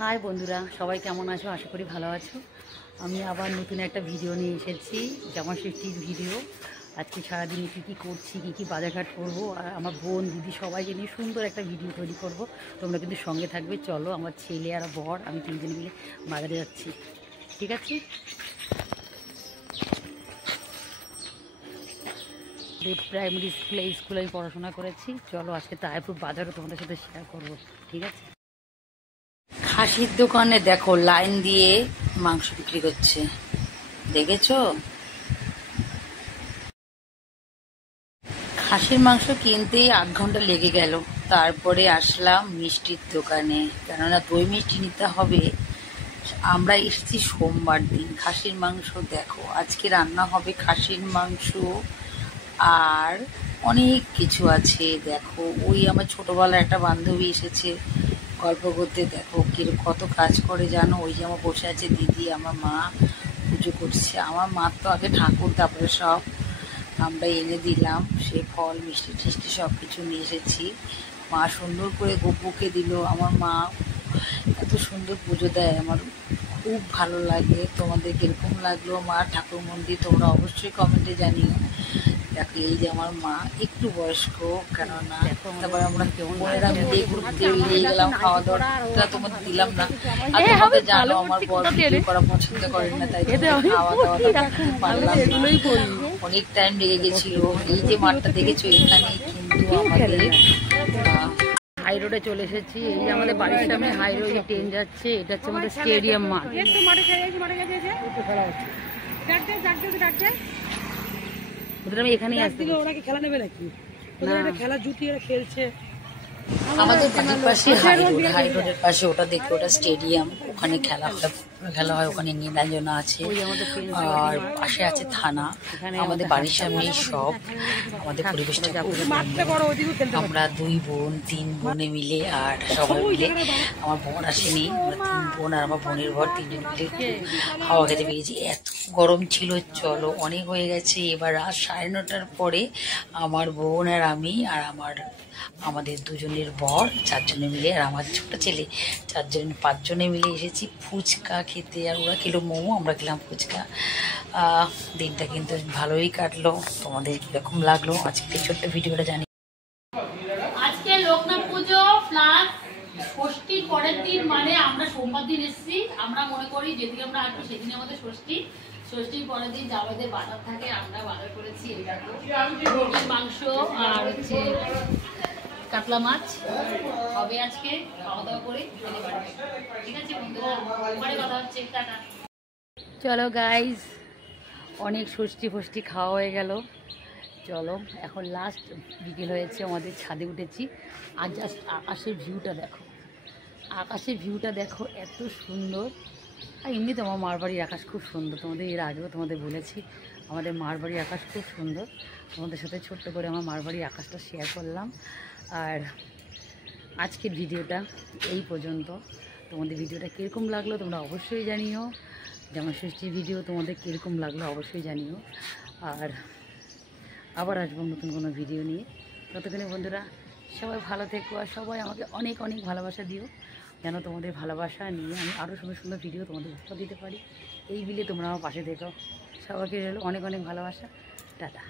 High বন্ধুরা, সবাই কেমন আছো? আশা করি ভালো আছো। আমি আবার নতুন একটা ভিডিও নিয়ে এসেছি, জামা ষষ্ঠীর ভিডিও। আজকে সারাদিনে কী কী করছি, কী কী বাজারঘাট করবো, আর আমার বোন দিদি সবাইকে নিয়ে সুন্দর একটা ভিডিও তৈরি করব। তোমরা কিন্তু সঙ্গে থাকবে। চলো, আমার ছেলে আর বর আমি তিনজনে মিলে বাজারে যাচ্ছি, ঠিক আছে? প্রাইমারি স্কুলে আমি পড়াশোনা করেছি। চলো, আজকে তাইপুর বাজারও তোমাদের সাথে শেয়ার করবো, ঠিক আছে? খাসির দোকানে দেখো লাইন দিয়ে মাংস বিক্রি করছে, দেখেছো? খাসির মাংস কিনতেই 8 ঘন্টা লেগে গেল। তারপরে আসলাম মিষ্টির দোকানে, কেননা দই মিষ্টি নিতে হবে। আমরা এসেছি সোমবার দিন। খাসির মাংস দেখো, আজকে রান্না হবে খাসির মাংস আর অনেক কিছু আছে। দেখো, ওই আমার ছোটবেলার একটা বান্ধবী এসেছে গল্প করতে। দেখো কত কাজ করে জানো। ওই যে আমার বসে আছে দিদি, আমার মা পুজো করছে। আমার মা তো আগে ঠাকুর, তারপরে সব আমরা এনে দিলাম। সে ফল মিষ্টি টিষ্টি সব কিছু নিয়ে এসেছি। মা সুন্দর করে গোপুকে দিল। আমার মা এত সুন্দর পুজো দেয়, আমার খুব ভালো লাগে। তোমাদের কিরকম লাগলো মা ঠাকুর মন্দির, তোমরা অবশ্যই কমেন্টে জানিও। দেখো, এই যে আমার মা একটু বয়স্ক, কেননা তারপরে আমরা বোনেরা মিলে ঘুরতে বেরিয়ে গেলাম। খাওয়া দাওয়াটা তোমাদের দিলাম না, আর তোমাদের জানো আমার বর ভিডিও করা পছন্দ করেন না, তাই খাওয়া দাওয়াটা পারলাম না। অনেক টাইম লেগে গেছিল। এই যে মাঠটা দেখেছো, এখানে কিন্তু আমাদের হাই রোডে চলে এসেছি। এই যে আমাদের বাড়ির সামনে হাই রোডে ট্রেন যাচ্ছে। এটা হচ্ছে আমাদের স্টেডিয়াম মাঠ। আমি এখানেই আসতে, ওরা কি খেলা নেবে নাকি? খেলা জুটিয়ে খেলছে। আমাদের বাড়ির পাশে হাই রোডের পাশে ওটা দেখে, ওটা স্টেডিয়াম। ওখানে খেলা হয় ওখানে নীলাঞ্জনা আছে, আর পাশে আছে থানা। আমাদের বাড়ির সামনেই সব। আমাদের পরিবেশটা খুব সুন্দর। আমরা 2 বোন 3 বোনে মিলে আর সবাই মিলে, আমার বোন আসেনি, আমরা 3 বোন আর আমার বোনের ঘর 3জন মিলে হাওয়া খেতে পেয়েছি। এত গরম ছিল। চলো, অনেক হয়ে গেছে। এবার রাত 9:30টার পরে আমার বোন আর আমি আর আমাদের 2জনের বর 4 জনে মিলে, আর আমার ছোট ছেলে 5 জনে মিলে এসেছি ফুচকা খেতে। আর ওরা খেলো মোমো, আমরা খেলাম ফুচকা। দিনটা কিন্তু ভালোই কাটলো। তোমাদের কিরকম লাগলো আজকে ছোট্ট ভিডিওটা জানি। আজকে লোকনাথ পুজো প্লাস ষষ্ঠীর পরের দিন, মানে আমরা সোমবার দিন এসেছি। আমরা মনে করি যেদিন আমরা আসবো সেদিন আমাদের ষষ্ঠীর পরের দিন আমাদের বাজার থাকে। আমরা বাজার করেছি মাংস আর হচ্ছে কাতলা মাছ হবে। আজকে খাওয়া দাওয়া করে চলে যাবো, ঠিক আছে বন্ধুরা? পরে কথা হচ্ছে, টাটা। চলো গাইজ, অনেক ষষ্ঠী খাওয়া হয়ে গেল। চলো, এখন লাস্ট বিকেল হয়েছে, আমাদের ছাদে উঠেছি। আর জাস্ট আকাশের ভিউটা দেখো, এত সুন্দর। আর এমনি তো আমার মার বাড়ির আকাশ খুব সুন্দর। তোমাদের এর আগেও তোমাদের বলেছি, আমাদের মার বাড়ির আকাশ খুব সুন্দর। তোমাদের সাথে ছোট্ট করে আমার মার বাড়ির আকাশটা শেয়ার করলাম। আর আজকের ভিডিওটা এই পর্যন্ত। তোমাদের ভিডিওটা কীরকম লাগলো তোমরা অবশ্যই জানিও। জামা ষষ্ঠীর ভিডিও তোমাদের কীরকম লাগলো অবশ্যই জানিও। আর আবার আসবো নতুন কোনো ভিডিও নিয়ে। ততক্ষণে বন্ধুরা সবাই ভালো থেকো, আর সবাই আমাকে অনেক অনেক ভালোবাসা দিও, যেন তোমাদের ভালোবাসা নিয়ে আমি আরও সুন্দর সুন্দর ভিডিও তোমাদের উপহার দিতে পারি। এই বিলে তোমরা আমার পাশে থেকো। সবাইকে অনেক অনেক ভালোবাসা। টাটা।